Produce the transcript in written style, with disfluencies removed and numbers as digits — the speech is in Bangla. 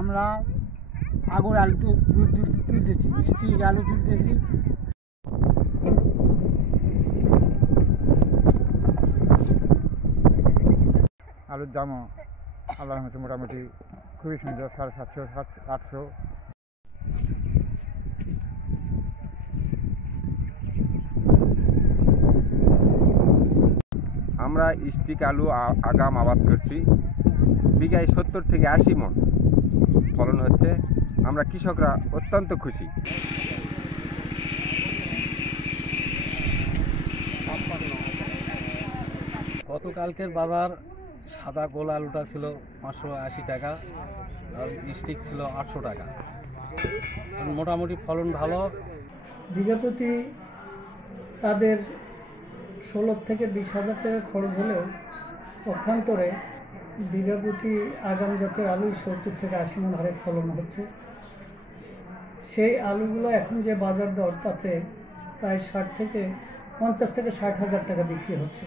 আমরা আগর আলু তুলতেছি, স্টিক আলু তুলতেছি। আলুর দামও আল্লাহর মতো মোটামুটি খুবই সুন্দর, 750, 800। আমরা স্টিক আলু আগাম আবাদ করছি, বিঘায় 70 থেকে 80 মণ ফলন হচ্ছে। আমরা কৃষকরা অত্যন্ত খুশি। গতকালকের বাজার সাদা গোল আলুটা ছিল 580 টাকা, আর স্টিক ছিল 800 টাকা। মোটামুটি ফলন ভালো। বিঘা প্রতি তাদের 16 থেকে 20,000 টাকা খরচ হলেও পক্ষান্তরে বিঘা প্রতি আগাম জাতের আলু 70 থেকে 80 মণ হারে ফলন হচ্ছে। সেই আলুগুলো এখন যে বাজার দর, তাতে প্রায় 50 থেকে 60 হাজার টাকা বিক্রি হচ্ছে।